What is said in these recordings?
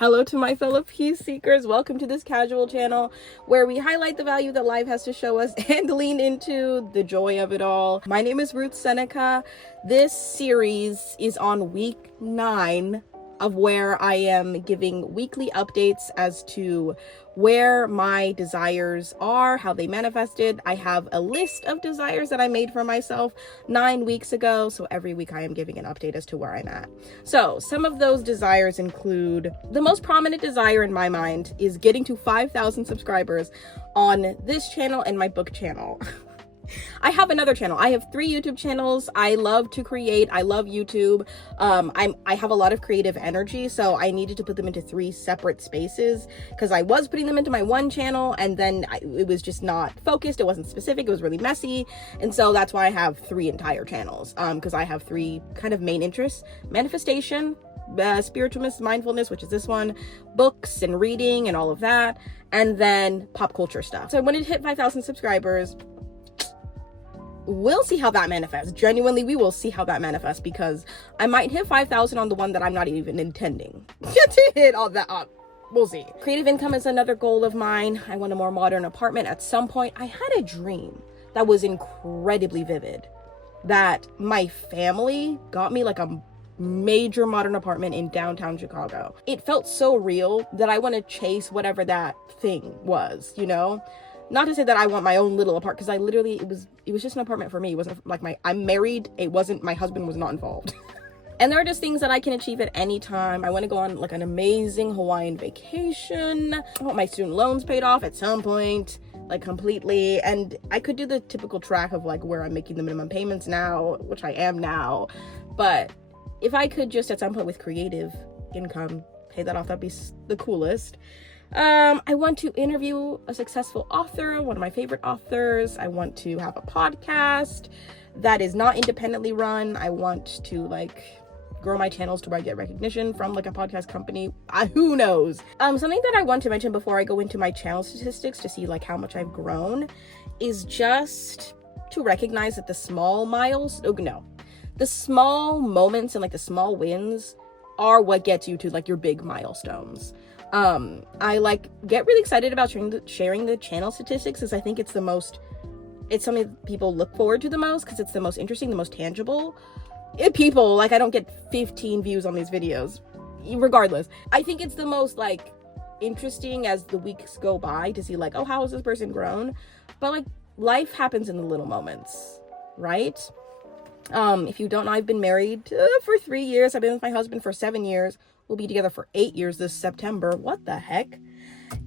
Hello to my fellow peace seekers. Welcome to this casual channel where we highlight the value that life has to show us and lean into the joy of it all. My name is Ruth Seneca. This series is on week 9 of where I am giving weekly updates as to where my desires are, how they manifested. I have a list of desires that I made for myself 9 weeks ago, so every week I am giving an update as to where I'm at. So some of those desires include, the most prominent desire in my mind is getting to 5,000 subscribers on this channel and my book channel. I have another channel. I have 3 YouTube channels. I love to create. I love YouTube. I have a lot of creative energy, so I needed to put them into 3 separate spaces because I was putting them into my one channel and then it was just not focused. It wasn't specific. It was really messy. And so that's why I have 3 entire channels, because I have 3 kind of main interests: manifestation, spiritualness, mindfulness, which is this one, books and reading and all of that, and then pop culture stuff. So I wanted to hit 5,000 subscribers. We'll see how that manifests. Genuinely, we will see how that manifests, because I might hit 5,000 on the one that I'm not even intending to hit all that up. We'll see. Creative income is another goal of mine. I want a more modern apartment at some point. I had a dream that was incredibly vivid, that my family got me like a major modern apartment in downtown Chicago. It felt so real that I want to chase whatever that thing was, you know? Not to say that I want my own little apartment, because I literally, it was just an apartment for me. It wasn't like I'm married. It wasn't, my husband was not involved. And there are just things that I can achieve at any time. I want to go on like an amazing Hawaiian vacation. I want my student loans paid off at some point, like completely. And I could do the typical track of like where I'm making the minimum payments now, which I am now. But if I could just at some point with creative income pay that off, that'd be the coolest. I want to interview a successful author, one of my favorite authors. I want to have a podcast that is not independently run. I want to like grow my channels to where I get recognition from like a podcast company. Who knows? Something that I want to mention before I go into my channel statistics to see like how much I've grown is just to recognize that the small moments and like the small wins are what gets you to like your big milestones. I like get really excited about sharing the channel statistics, because I think it's something people look forward to the most, because it's the most interesting, the most tangible. People, like, I don't get 15 views on these videos, regardless. I think it's the most like interesting as the weeks go by to see like, oh, how has this person grown? But like, life happens in the little moments, right? If you don't know, I've been married for 3 years. I've been with my husband for 7 years. We'll be together for 8 years this September. What the heck?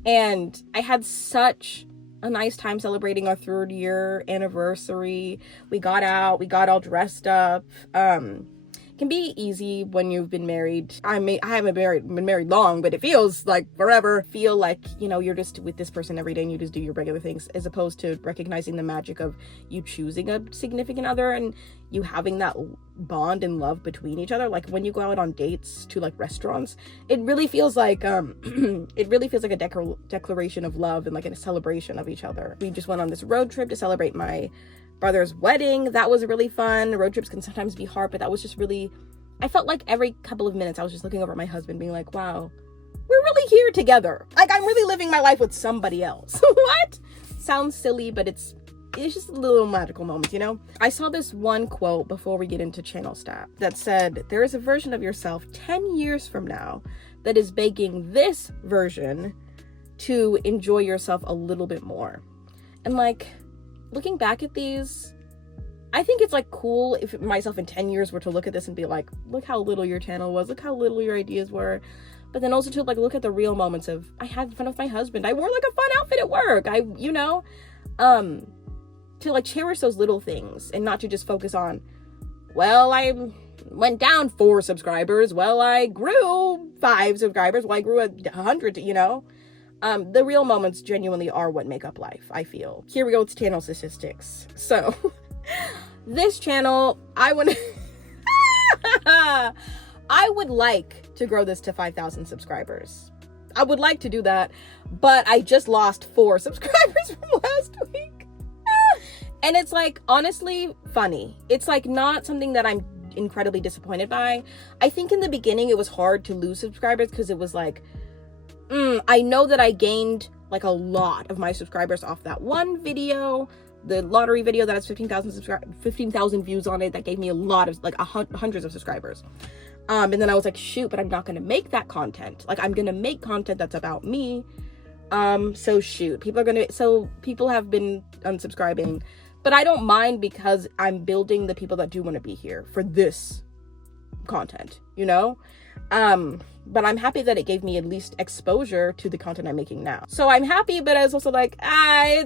And I had such a nice time celebrating our 3rd year anniversary. We got out, we got all dressed up. It can be easy when you've been married. I haven't been married long, but it feels like forever. Feel like, you know, you're just with this person every day and you just do your regular things, as opposed to recognizing the magic of you choosing a significant other and you having that bond and love between each other. Like when you go out on dates to like restaurants, it really feels like a declaration of love and like a celebration of each other. We just went on this road trip to celebrate my brother's wedding. That was really fun. Road trips can sometimes be hard, but that was just really, I felt like every couple of minutes I was just looking over at my husband being like, wow, we're really here together. Like I'm really living my life with somebody else. What? Sounds silly, but it's just a little magical moment, you know? I saw this one quote before we get into channel stat that said, there is a version of yourself 10 years from now that is begging this version to enjoy yourself a little bit more. And like, looking back at these, I think it's like cool if myself in 10 years were to look at this and be like, look how little your channel was, look how little your ideas were. But then also to like look at the real moments of, I had fun with my husband, I wore like a fun outfit at work, to like cherish those little things and not to just focus on, well, I went down 4 subscribers, well, I grew 5 subscribers, well, I grew 100, you know? The real moments genuinely are what make up life, I feel. Here we go with channel statistics. So, this channel, I would like to grow this to 5,000 subscribers. I would like to do that, but I just lost 4 subscribers from last week. And it's like, honestly, funny. It's like not something that I'm incredibly disappointed by. I think in the beginning it was hard to lose subscribers because it was like, I know that I gained like a lot of my subscribers off that one video, the lottery video that has 15,000 views on it, that gave me a lot of like hundreds of subscribers. And then I was like, shoot, but I'm not gonna make that content. Like, I'm gonna make content that's about me. So shoot, people have been unsubscribing, but I don't mind because I'm building the people that do want to be here for this content, you know? But I'm happy that it gave me at least exposure to the content I'm making now. So I'm happy, but I was also like, I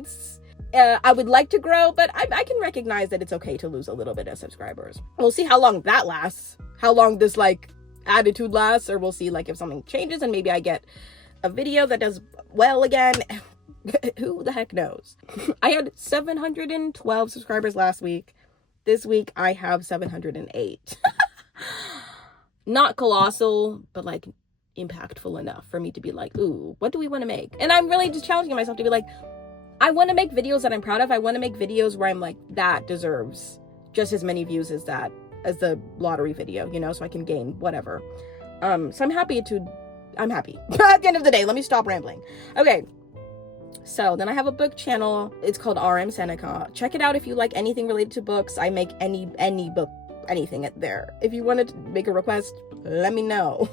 would like to grow, but I can recognize that it's okay to lose a little bit of subscribers. We'll see how long that lasts, how long this like attitude lasts, or we'll see like if something changes and maybe I get a video that does well again. Who the heck knows? I had 712 subscribers last week. This week I have 708. Not colossal, but like impactful enough for me to be like, ooh, what do we want to make? And I'm really just challenging myself to be like, I want to make videos that I'm proud of. I want to make videos where I'm like, that deserves just as many views as the lottery video, you know, so I can gain whatever. So I'm happy. At the end of the day, let me stop rambling. Okay. So then I have a book channel. It's called RM Seneca. Check it out if you like anything related to books. I make any book, anything there. If you wanted to make a request, let me know.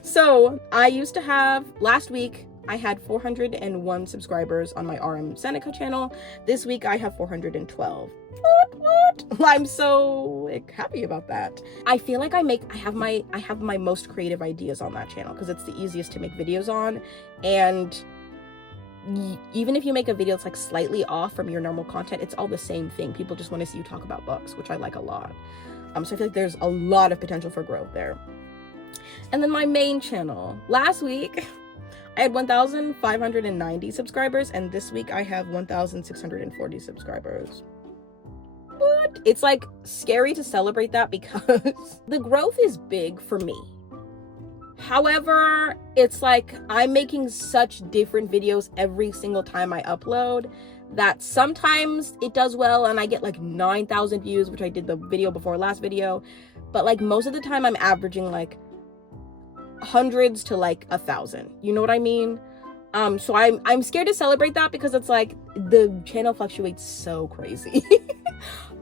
So I used to have, last week, I had 401 subscribers on my RM Seneca channel. This week I have 412. What? I'm so happy about that. I feel like I have my most creative ideas on that channel because it's the easiest to make videos on. And even if you make a video that's like slightly off from your normal content, it's all the same thing. People just want to see you talk about books, which I like a lot. So I feel like there's a lot of potential for growth there. And then my main channel. Last week, I had 1,590 subscribers, and this week I have 1,640 subscribers. What? It's like scary to celebrate that because the growth is big for me. However, it's like I'm making such different videos every single time I upload that sometimes it does well and I get like 9,000 views, which I did the video before last video. But like most of the time I'm averaging like hundreds to like 1,000. You know what I mean? So I'm scared to celebrate that because it's like the channel fluctuates so crazy.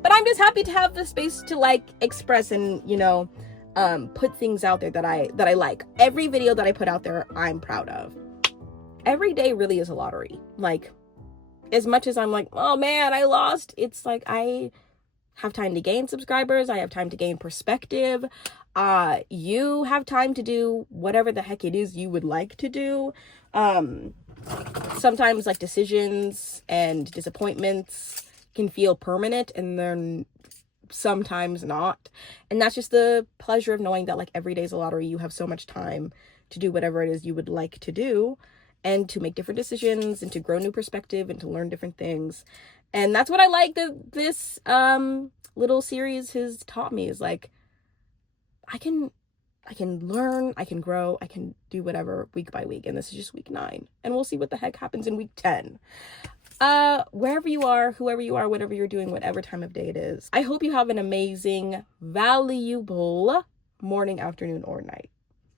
But I'm just happy to have the space to like express and, you know, put things out there that I like. Every video that I put out there, I'm proud of. Every day really is a lottery. Like, as much as I'm like, oh man, I lost, it's like I have time to gain subscribers. I have time to gain perspective. You have time to do whatever the heck it is you would like to do. Sometimes like decisions and disappointments can feel permanent, and they're sometimes not. And that's just the pleasure of knowing that like every day's a lottery. You have so much time to do whatever it is you would like to do, and to make different decisions, and to grow new perspective, and to learn different things. And that's what I like that this little series has taught me, is like I can learn, I can grow, I can do whatever week by week. And this is just week 9, and we'll see what the heck happens in week 10. Wherever you are, whoever you are, whatever you're doing, whatever time of day it is, I hope you have an amazing, valuable morning, afternoon, or night.